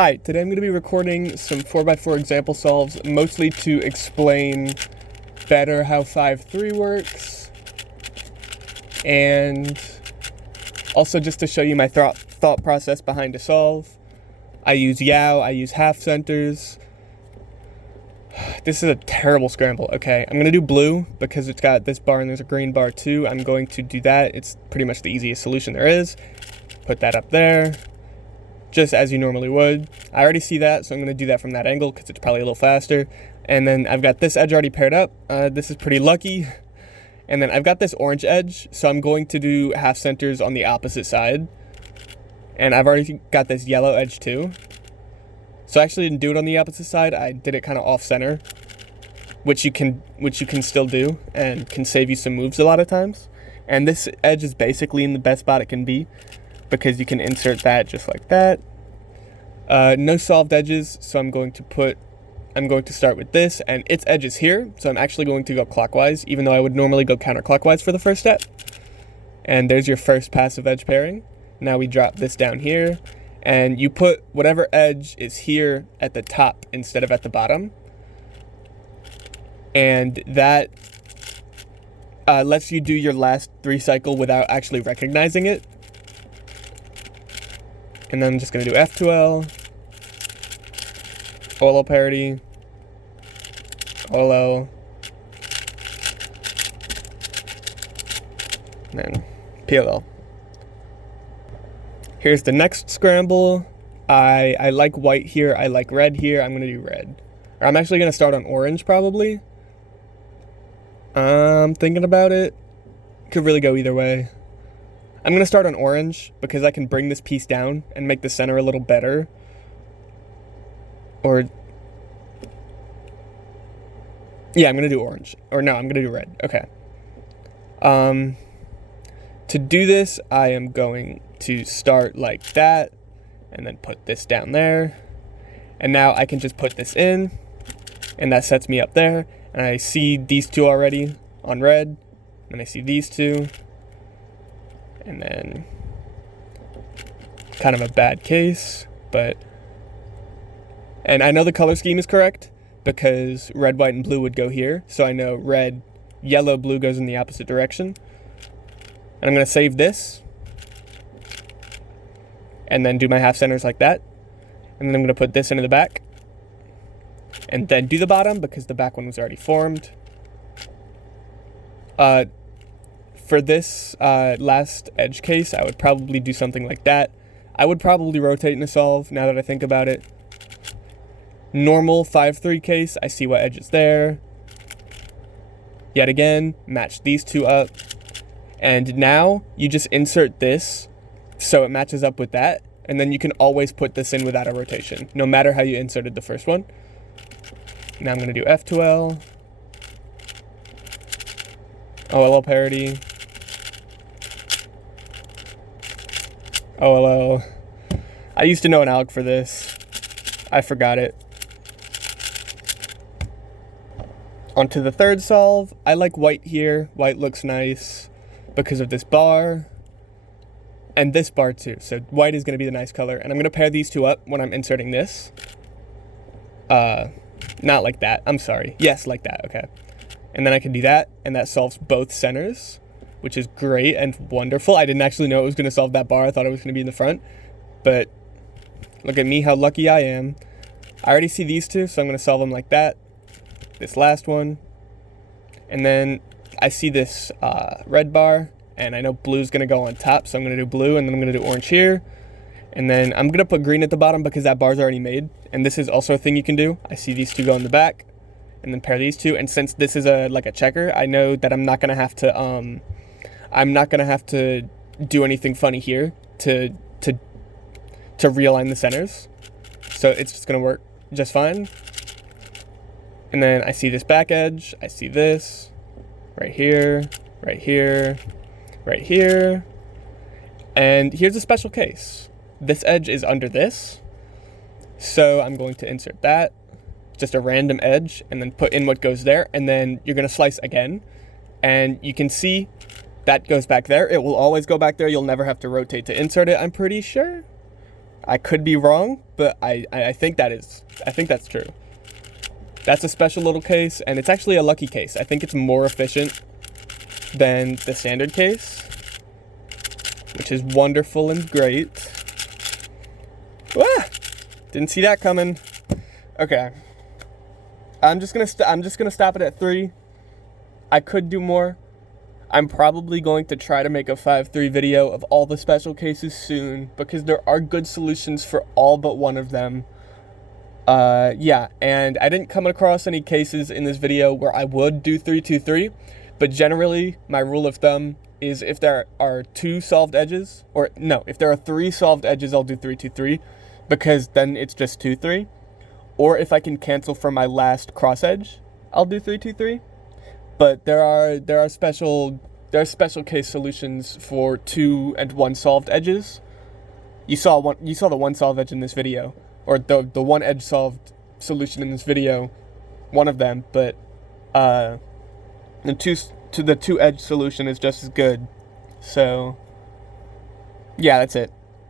Hi, today I'm going to be recording some 4x4 example solves, mostly to explain better how 5-3 works, and also just to show you my thought process behind a solve. I use Yao, I use half centers. This is a terrible scramble. Okay, I'm going to do blue because it's got this bar and there's a green bar too. I'm going to do that. It's pretty much the easiest solution there is. Put that up there, just as you normally would. I already see that, so I'm going to do that from that angle because it's probably a little faster. And then I've got this edge already paired up. This is pretty lucky. And then I've got this orange edge, so I'm going to do half centers on the opposite side. And I've already got this yellow edge too. So I actually didn't do it on the opposite side. I did it kind of off center, which you can still do and can save you some moves a lot of times. And this edge is basically in the best spot it can be because you can insert that just like that. No solved edges, so I'm going to start with this, and its edge is here, so I'm actually going to go clockwise, even though I would normally go counterclockwise for the first step. And there's your first passive edge pairing. Now we drop this down here, and you put whatever edge is here at the top instead of at the bottom. And that lets you do your last 3 cycle without actually recognizing it. And then I'm just going to do F2L, OLL parity, OLL, and then PLL. Here's the next scramble. I like white here, I like red here. I'm going to do red. Or I'm actually going to start on orange probably. I'm thinking about it. Could really go either way. I'm going to start on orange because I can bring this piece down and make the center a little better. Or, yeah, I'm going to do orange. Or no, I'm going to do red. Okay. To do this, I am going to start like that and then put this down there. And now I can just put this in, and that sets me up there. And I see these two already on red, and I see these two. And then kind of a bad case, and I know the color scheme is correct because red, white, and blue would go here. So I know red, yellow, blue goes in the opposite direction. And I'm going to save this and then do my half centers like that. And then I'm going to put this into the back and then do the bottom because the back one was already formed. For this last edge case, I would probably do something like that. I would probably rotate in a solve now that I think about it. Normal 5-3 case, I see what edge is there. Yet again, match these two up. And now you just insert this so it matches up with that. And then you can always put this in without a rotation, no matter how you inserted the first one. Now I'm going to do F2L, OLL parity, OLL. I used to know an alg for this. I forgot it. On to the third solve. I like white here. White looks nice because of this bar and this bar too. So white is going to be the nice color. And I'm going to pair these two up when I'm inserting this. Not like that. I'm sorry. Yes, like that. Okay. And then I can do that, and that solves both centers, which is great and wonderful. I didn't actually know it was going to solve that bar. I thought it was going to be in the front. But look at me, how lucky I am. I already see these two, so I'm going to solve them like that. This last one. And then I see this red bar, and I know blue's going to go on top, so I'm going to do blue, and then I'm going to do orange here. And then I'm going to put green at the bottom because that bar's already made. And this is also a thing you can do. I see these two go in the back, and then pair these two. And since this is like a checker, I know that I'm not going to have to do anything funny here to realign the centers. So it's just going to work just fine. And then I see this back edge. I see this right here, right here, right here. And here's a special case. This edge is under this. So I'm going to insert that, just a random edge, and then put in what goes there. And then you're going to slice again. And you can see that goes back there. It will always go back there. You'll never have to rotate to insert it, I'm pretty sure. I could be wrong, but I think that's true. That's a special little case, and it's actually a lucky case. I think it's more efficient than the standard case, which is wonderful and great. Ah! Didn't see that coming. Okay. I'm just gonna stop it at 3. I could do more. I'm probably going to try to make a 5-3 video of all the special cases soon, because there are good solutions for all but one of them. Yeah, and I didn't come across any cases in this video where I would do 3-2-3, but generally my rule of thumb is if there are 2 solved edges, or no, if there are 3 solved edges, I'll do 3-2-3, because then it's just 2-3. Or if I can cancel from my last cross edge, I'll do 3-2-3. But there are special case solutions for 2 and 1 solved edges. You saw the 1 solved edge in this video, or the 1 edge solved solution in this video, one of them. But the 2 edge solution is just as good. So yeah, that's it.